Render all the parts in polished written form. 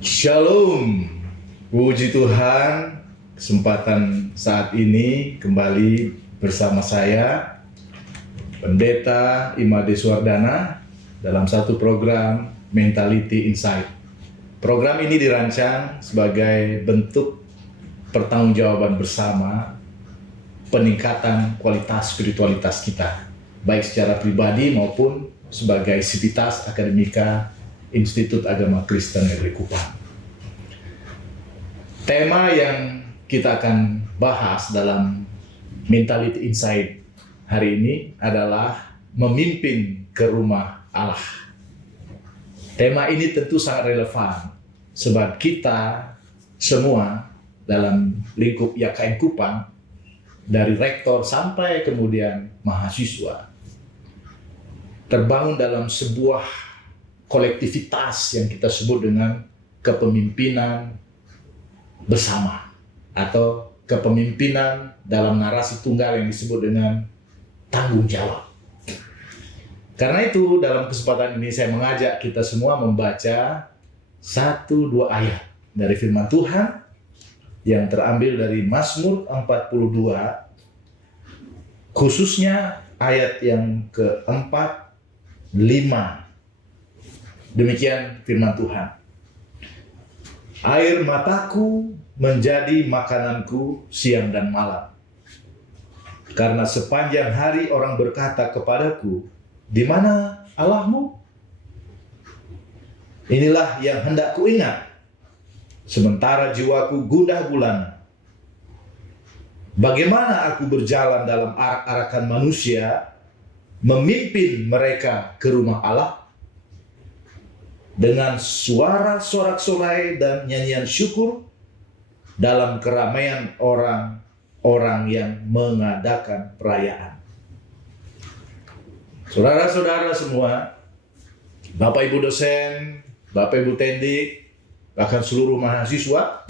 Shalom, puji Tuhan, kesempatan saat ini kembali bersama saya, Pendeta Imade Suwardana, dalam satu program Mentality Insight. Program ini dirancang sebagai bentuk pertanggungjawaban bersama peningkatan kualitas spiritualitas kita, baik secara pribadi maupun sebagai sivitas akademika Institut Agama Kristen Negeri Kupang. Tema yang kita akan bahas dalam Mentality Insight hari ini adalah memimpin ke rumah Allah. Tema ini tentu sangat relevan sebab kita semua dalam lingkup YKN Kupang, dari rektor sampai kemudian mahasiswa, terbangun dalam sebuah kolektivitas yang kita sebut dengan kepemimpinan bersama atau kepemimpinan dalam narasi tunggal yang disebut dengan tanggung jawab. Karena itu dalam kesempatan ini saya mengajak kita semua membaca 1-2 ayat dari firman Tuhan yang terambil dari Mazmur 42, khususnya ayat yang ke-4, 5. Demikian firman Tuhan. Air mataku menjadi makananku siang dan malam. Karena sepanjang hari orang berkata kepadaku, "Di mana Allahmu?" Inilah yang hendak kuingat, sementara jiwaku gundah gulana. Bagaimana aku berjalan dalam arak-arakan manusia, memimpin mereka ke rumah Allah? Dengan suara sorak-sorai dan nyanyian syukur dalam keramaian orang-orang yang mengadakan perayaan. Saudara-saudara semua, Bapak Ibu dosen, Bapak Ibu tendik, bahkan seluruh mahasiswa,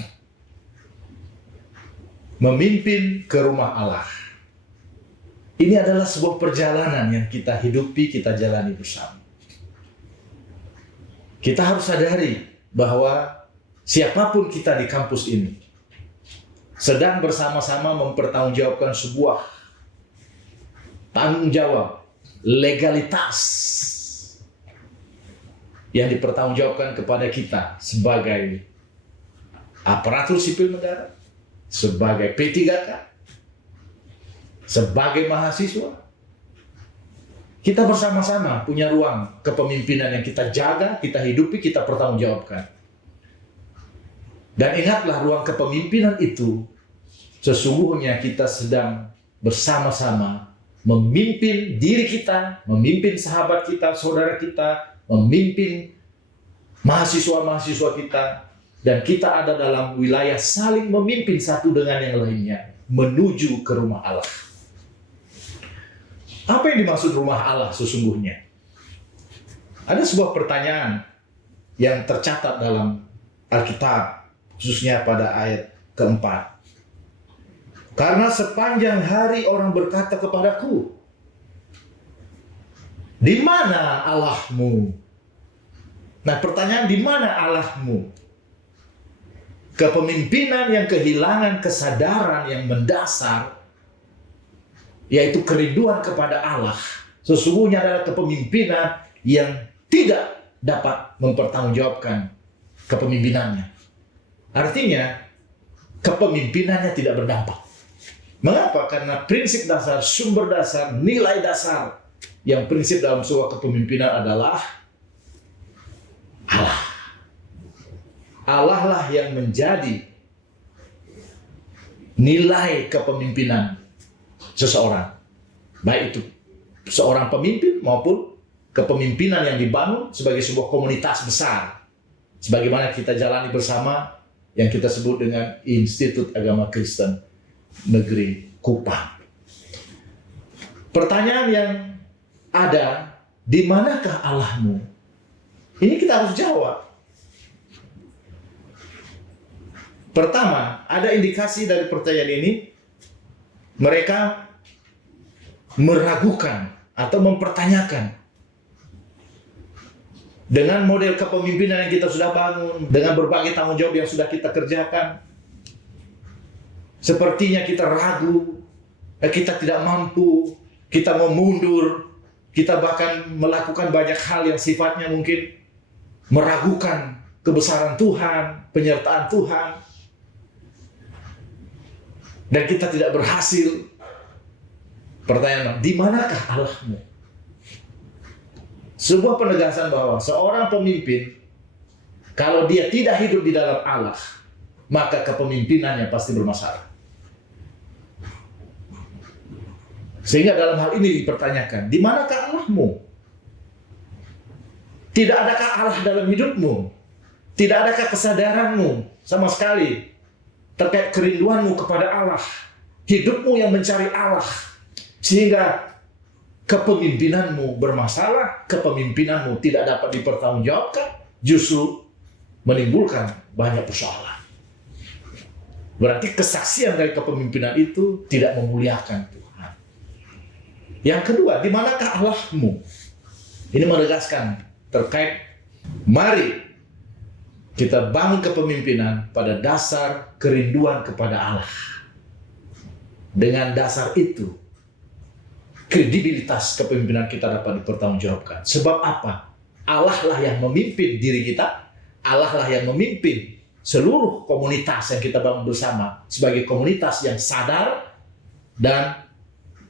memimpin ke rumah Allah. Ini adalah sebuah perjalanan yang kita hidupi, kita jalani bersama. Kita harus sadari bahwa siapapun kita di kampus ini sedang bersama-sama mempertanggungjawabkan sebuah tanggung jawab, legalitas yang dipertanggungjawabkan kepada kita sebagai aparatur sipil negara, sebagai P3K, sebagai mahasiswa. Kita bersama-sama punya ruang kepemimpinan yang kita jaga, kita hidupi, kita pertanggungjawabkan. Dan ingatlah, ruang kepemimpinan itu sesungguhnya kita sedang bersama-sama memimpin diri kita, memimpin sahabat kita, saudara kita, memimpin mahasiswa-mahasiswa kita, dan kita ada dalam wilayah saling memimpin satu dengan yang lainnya menuju ke rumah Allah. Apa yang dimaksud rumah Allah sesungguhnya? Ada sebuah pertanyaan yang tercatat dalam Alkitab, khususnya pada ayat ke-4. Karena sepanjang hari orang berkata kepadaku, "Di mana Allahmu?" Nah, pertanyaan, di mana Allahmu? Kepemimpinan yang kehilangan kesadaran yang mendasar, yaitu kerinduan kepada Allah, sesungguhnya adalah kepemimpinan yang tidak dapat mempertanggungjawabkan kepemimpinannya. Artinya, kepemimpinannya tidak berdampak. Mengapa? Karena prinsip dasar, sumber dasar, nilai dasar yang prinsip dalam sebuah kepemimpinan adalah Allah. Allah lah yang menjadi nilai kepemimpinan seseorang, baik itu seorang pemimpin maupun kepemimpinan yang dibangun sebagai sebuah komunitas besar, sebagaimana kita jalani bersama yang kita sebut dengan Institut Agama Kristen Negeri Kupang. Pertanyaan yang ada, di manakah Allahmu? Ini kita harus jawab. Pertama, ada indikasi dari pertanyaan ini, mereka meragukan atau mempertanyakan dengan model kepemimpinan yang kita sudah bangun, dengan berbagai tanggung jawab yang sudah kita kerjakan, sepertinya kita ragu, kita tidak mampu, kita mau mundur, kita bahkan melakukan banyak hal yang sifatnya mungkin meragukan kebesaran Tuhan, penyertaan Tuhan, dan kita tidak berhasil. Pertanyaan, di manakah Allahmu? Sebuah penegasan bahwa seorang pemimpin, kalau dia tidak hidup di dalam Allah, maka kepemimpinannya pasti bermasalah. Sehingga dalam hal ini dipertanyakan, di manakah Allahmu? Tidak adakah Allah dalam hidupmu? Tidak adakah kesadaranmu sama sekali terkait kerinduanmu kepada Allah? Hidupmu yang mencari Allah. Sehingga kepemimpinanmu bermasalah, kepemimpinanmu tidak dapat dipertanggungjawabkan, justru menimbulkan banyak persoalan. Berarti kesaksian dari kepemimpinan itu tidak memuliakan Tuhan. Yang kedua, di manakah Allahmu? Ini menegaskan terkait, mari kita bangun kepemimpinan pada dasar kerinduan kepada Allah. Dengan dasar itu, kredibilitas kepemimpinan kita dapat dipertanggungjawabkan. Sebab apa? Allah lah yang memimpin diri kita, Allah lah yang memimpin seluruh komunitas yang kita bangun bersama sebagai komunitas yang sadar dan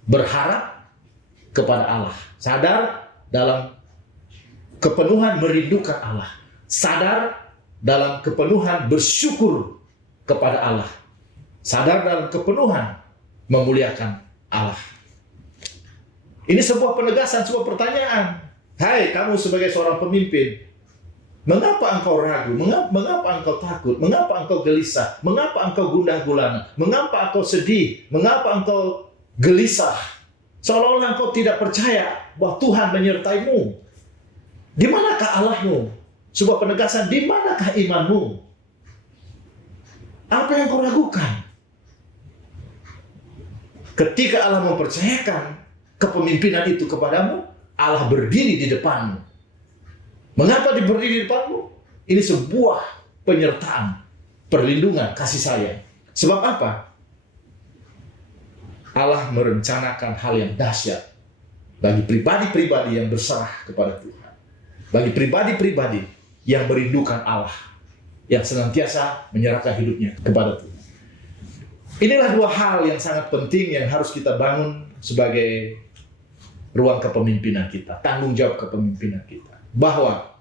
berharap kepada Allah. Sadar dalam kepenuhan merindukan Allah. Sadar dalam kepenuhan bersyukur kepada Allah. Sadar dalam kepenuhan memuliakan Allah. Ini sebuah penegasan, sebuah pertanyaan. Hai, kamu sebagai seorang pemimpin, mengapa engkau ragu? Mengapa engkau takut? Mengapa engkau gelisah? Mengapa engkau gundah gulana? Mengapa engkau sedih? Mengapa engkau gelisah? Seolah-olah engkau tidak percaya bahwa Tuhan menyertaimu. Di manakah Allahmu? Sebuah penegasan, di manakah imanmu? Apa yang kau ragukan? Ketika Allah mempercayakan kepemimpinan itu kepadamu, Allah berdiri di depanmu. Mengapa berdiri di depanmu? Ini sebuah penyertaan, perlindungan, kasih sayang. Sebab apa? Allah merencanakan hal yang dahsyat bagi pribadi-pribadi yang berserah kepada Tuhan. Bagi pribadi-pribadi yang merindukan Allah, yang senantiasa menyerahkan hidupnya kepada Tuhan. Inilah dua hal yang sangat penting yang harus kita bangun sebagai ruang kepemimpinan kita, tanggung jawab kepemimpinan kita. Bahwa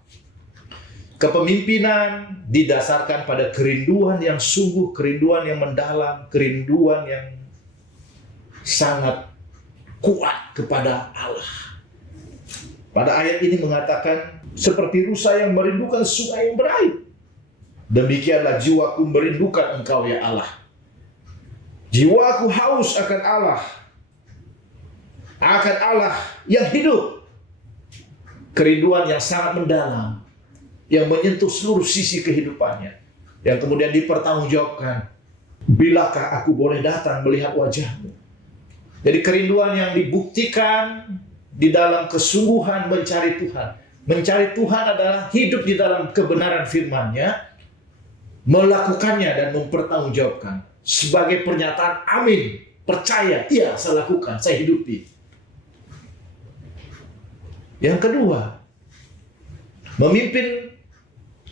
kepemimpinan didasarkan pada kerinduan yang sungguh, kerinduan yang mendalam, kerinduan yang sangat kuat kepada Allah. Pada ayat ini mengatakan, seperti rusa yang merindukan sungai yang berair, demikianlah jiwaku merindukan Engkau ya Allah. Jiwaku haus akan Allah yang hidup. Kerinduan yang sangat mendalam, yang menyentuh seluruh sisi kehidupannya, yang kemudian dipertanggungjawabkan, bilakah aku boleh datang melihat wajahmu. Jadi kerinduan yang dibuktikan di dalam kesungguhan mencari Tuhan. Mencari Tuhan adalah hidup di dalam kebenaran firman-Nya, melakukannya dan mempertanggungjawabkan sebagai pernyataan amin, percaya, iya saya lakukan, saya hidupi. Yang kedua, memimpin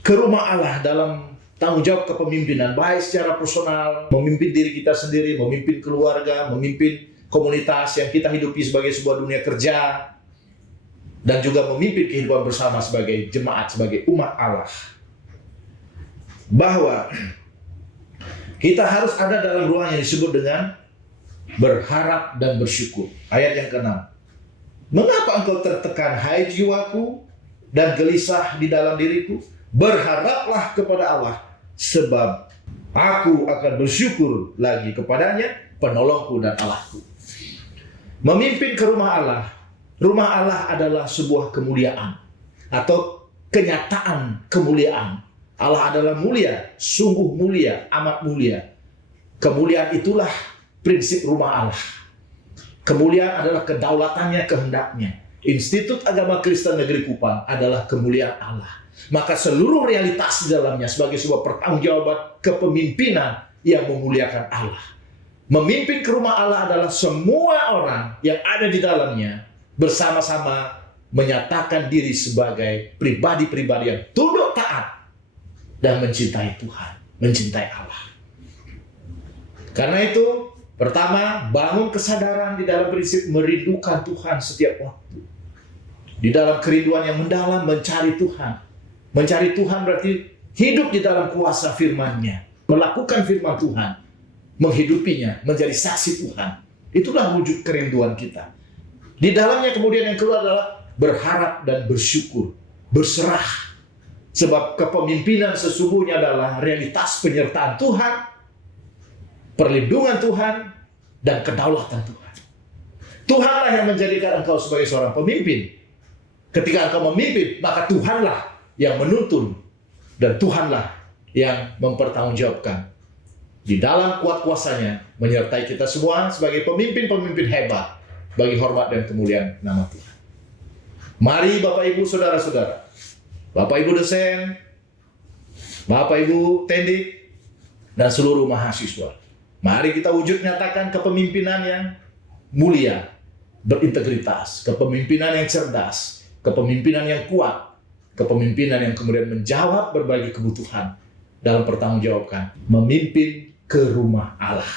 ke rumah Allah dalam tanggung jawab kepemimpinan, baik secara personal, memimpin diri kita sendiri, memimpin keluarga, memimpin komunitas yang kita hidupi sebagai sebuah dunia kerja, dan juga memimpin kehidupan bersama sebagai jemaat, sebagai umat Allah. Bahwa kita harus ada dalam ruang yang disebut dengan berharap dan bersyukur. Ayat yang ke-6. Mengapa engkau tertekan, hai jiwaku, dan gelisah di dalam diriku? Berharaplah kepada Allah, sebab aku akan bersyukur lagi kepadanya, penolongku dan Allahku. Memimpin ke rumah Allah. Rumah Allah adalah sebuah kemuliaan atau kenyataan kemuliaan. Allah adalah mulia, sungguh mulia, amat mulia. Kemuliaan itulah prinsip rumah Allah. Kemuliaan adalah kedaulatannya, kehendaknya. Institut Agama Kristen Negeri Kupang adalah kemuliaan Allah. Maka seluruh realitas di dalamnya sebagai sebuah pertanggungjawaban kepemimpinan yang memuliakan Allah. Memimpin ke rumah Allah adalah semua orang yang ada di dalamnya bersama-sama menyatakan diri sebagai pribadi-pribadi yang tunduk taat dan mencintai Tuhan, mencintai Allah. Karena itu, pertama, bangun kesadaran di dalam prinsip merindukan Tuhan setiap waktu. Di dalam kerinduan yang mendalam mencari Tuhan. Mencari Tuhan berarti hidup di dalam kuasa firman-Nya, melakukan firman Tuhan, menghidupinya, menjadi saksi Tuhan. Itulah wujud kerinduan kita. Di dalamnya kemudian yang kedua adalah berharap dan bersyukur, berserah. Sebab kepemimpinan sesungguhnya adalah realitas penyertaan Tuhan, perlindungan Tuhan, dan kedaulatan Tuhan. Tuhanlah yang menjadikan engkau sebagai seorang pemimpin. Ketika engkau memimpin, maka Tuhanlah yang menuntun, dan Tuhanlah yang mempertanggungjawabkan. Di dalam kuat kuasanya, menyertai kita semua sebagai pemimpin-pemimpin hebat, bagi hormat dan kemuliaan nama Tuhan. Mari Bapak Ibu Saudara-saudara, Bapak Ibu dosen, Bapak Ibu tendik, dan seluruh mahasiswa, mari kita wujud nyatakan kepemimpinan yang mulia, berintegritas, kepemimpinan yang cerdas, kepemimpinan yang kuat, kepemimpinan yang kemudian menjawab berbagai kebutuhan dalam pertanggungjawabkan, memimpin ke rumah Allah.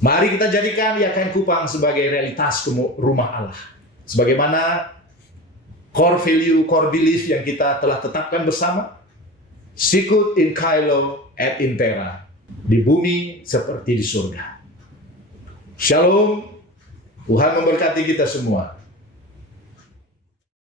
Mari kita jadikan YKN Kupang sebagai realitas rumah Allah. Sebagaimana core value, core belief yang kita telah tetapkan bersama, Sicut in Caelo et in terra, di bumi seperti di surga. Shalom, Tuhan memberkati kita semua.